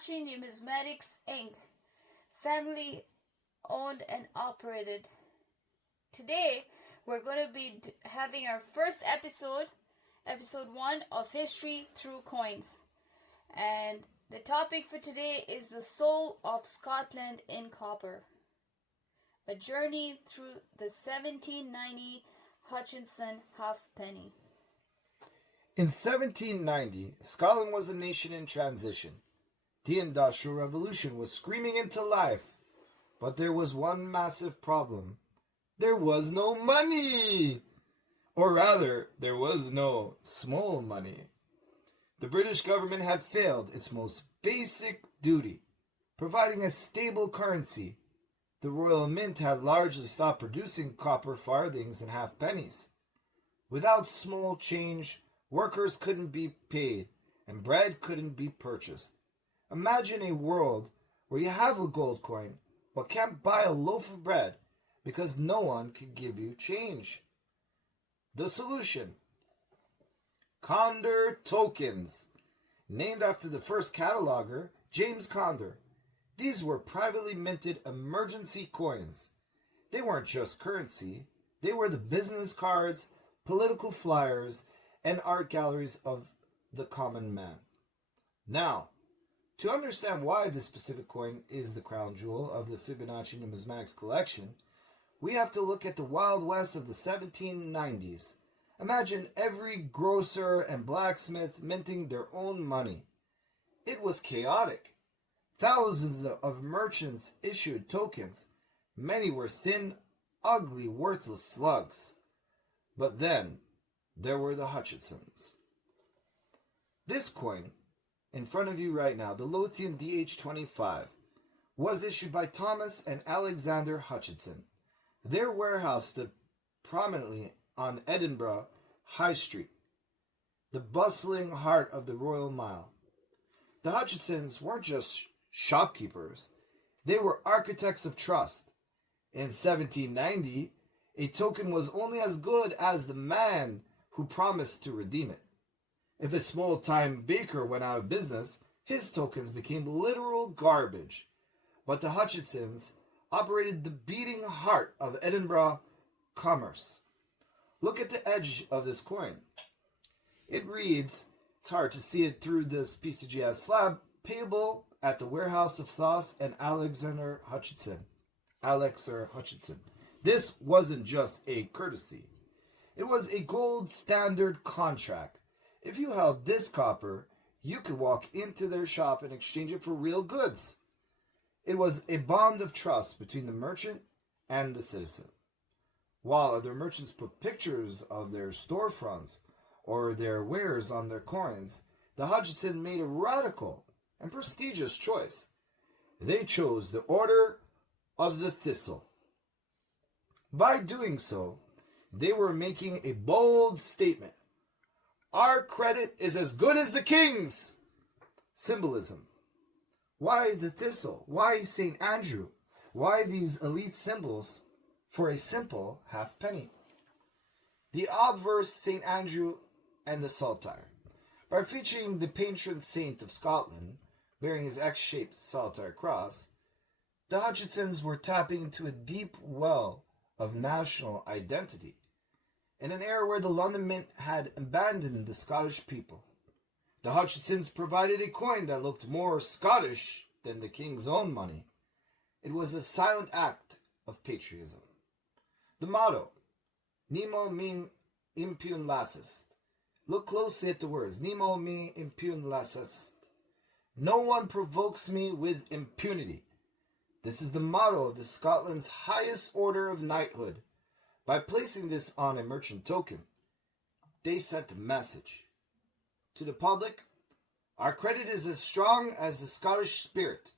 Fibonacci Numismatics Inc., family owned and operated. Today, we're going to be having our first episode 1 of History Through Coins. And the topic for today is the soul of Scotland in copper. A journey through the 1790 Hutchison Halfpenny. In 1790, Scotland was a nation in transition. The Industrial Revolution was screaming into life, but there was one massive problem. There was no money! Or rather, there was no small money. The British government had failed its most basic duty, providing a stable currency. The Royal Mint had largely stopped producing copper farthings and halfpennies. Without small change, workers couldn't be paid, and bread couldn't be purchased. Imagine a world where you have a gold coin, but can't buy a loaf of bread because no one could give you change. The solution: Conder Tokens, named after the first cataloger, James Conder. These were privately minted emergency coins. They weren't just currency, they were the business cards, political flyers, and art galleries of the common man. Now, to understand why this specific coin is the crown jewel of the Fibonacci Numismatics collection, we have to look at the Wild West of the 1790s. Imagine every grocer and blacksmith minting their own money. It was chaotic. Thousands of merchants issued tokens. Many were thin, ugly, worthless slugs. But then, there were the Hutchisons. This coin, in front of you right now, the Lothian DH-25, was issued by Thomas and Alexander Hutchison. Their warehouse stood prominently on Edinburgh High Street, the bustling heart of the Royal Mile. The Hutchisons weren't just shopkeepers, they were architects of trust. In 1790, a token was only as good as the man who promised to redeem it. If a small-time baker went out of business, his tokens became literal garbage. But the Hutchisons operated the beating heart of Edinburgh commerce. Look at the edge of this coin. It reads, it's hard to see it through this PCGS slab, payable at the warehouse of Thomas and Alexander Hutchison. This wasn't just a courtesy. It was a gold standard contract. If you held this copper, you could walk into their shop and exchange it for real goods. It was a bond of trust between the merchant and the citizen. While other merchants put pictures of their storefronts or their wares on their coins, the Hutchison made a radical and prestigious choice. They chose the Order of the Thistle. By doing so, they were making a bold statement. Our credit is as good as the king's. Symbolism. Why the thistle? Why St. Andrew? Why these elite symbols for a simple halfpenny? The Obverse, St. Andrew, and the saltire. By featuring the patron saint of Scotland, bearing his X-shaped saltire cross, the Hutchisons were tapping into a deep well of national identity. In an era where the London Mint had abandoned the Scottish people, the Hutchisons provided a coin that looked more Scottish than the king's own money. It was a silent act of patriotism. The motto, Nemo me impune lacest. Look closely at the words, Nemo me impune lacest. No one provokes me with impunity. This is the motto of the Scotland's highest order of knighthood. By placing this on a merchant token, they sent a message to the public: our credit is as strong as the Scottish spirit.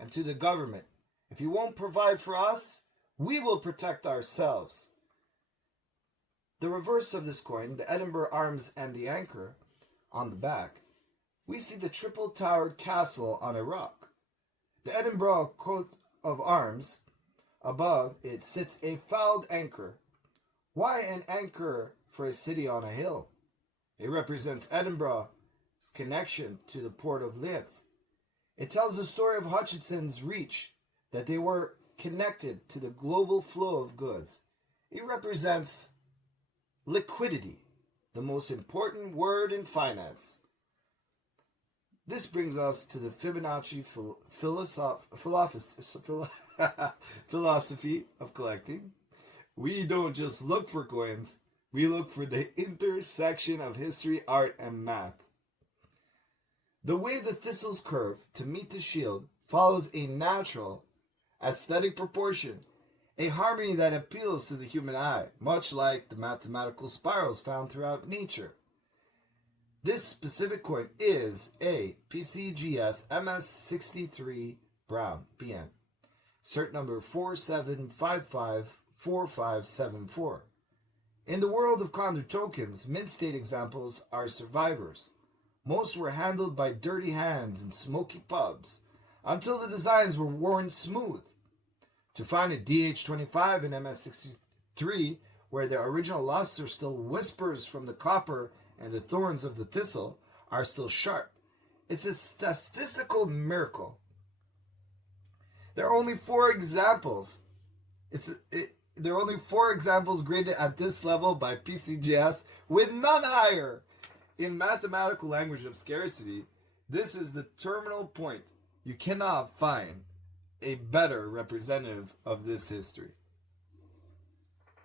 And to the government, if you won't provide for us, we will protect ourselves. The reverse of this coin, the Edinburgh arms and the anchor on the back, we see the triple-towered castle on a rock. The Edinburgh Coat of Arms, above it sits a fouled anchor. Why an anchor for a city on a hill? It represents Edinburgh's connection to the port of Leith. It tells the story of Hutchison's reach, that they were connected to the global flow of goods. It represents liquidity, the most important word in finance. This brings us to the Fibonacci philosophy of collecting. We don't just look for coins, we look for the intersection of history, art, and math. The way the thistles curve to meet the shield follows a natural, aesthetic proportion, a harmony that appeals to the human eye, much like the mathematical spirals found throughout nature. This specific coin is a PCGS MS63 Brown BN, cert number 47554574. In the world of Conder tokens, mint state examples are survivors. Most were handled by dirty hands in smoky pubs until the designs were worn smooth. To find a DH-25 and MS63 where the original luster still whispers from the copper and the thorns of the thistle are still sharp, it's a statistical miracle. There are only 4 examples. There are only 4 examples graded at this level by PCGS, with none higher. In mathematical language of scarcity, this is the terminal point. You cannot find a better representative of this history.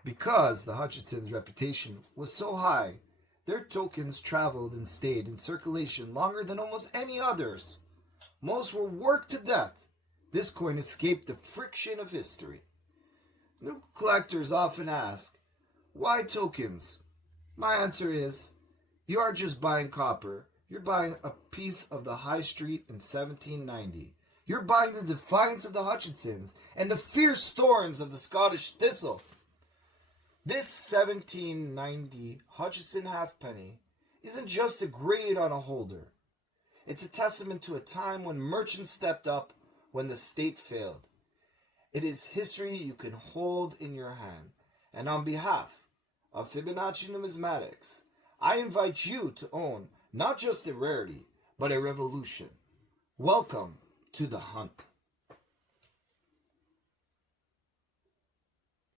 Because the Hutchisons' reputation was so high, their tokens traveled and stayed in circulation longer than almost any others. Most were worked to death. This coin escaped the friction of history. New collectors often ask, why tokens? My answer is, you aren't just buying copper, you're buying a piece of the high street in 1790. You're buying the defiance of the Hutchisons and the fierce thorns of the Scottish thistle. This 1790 Hutchison Halfpenny isn't just a grade on a holder. It's a testament to a time when merchants stepped up when the state failed. It is history you can hold in your hand. And on behalf of Fibonacci Numismatics, I invite you to own not just a rarity, but a revolution. Welcome to the hunt.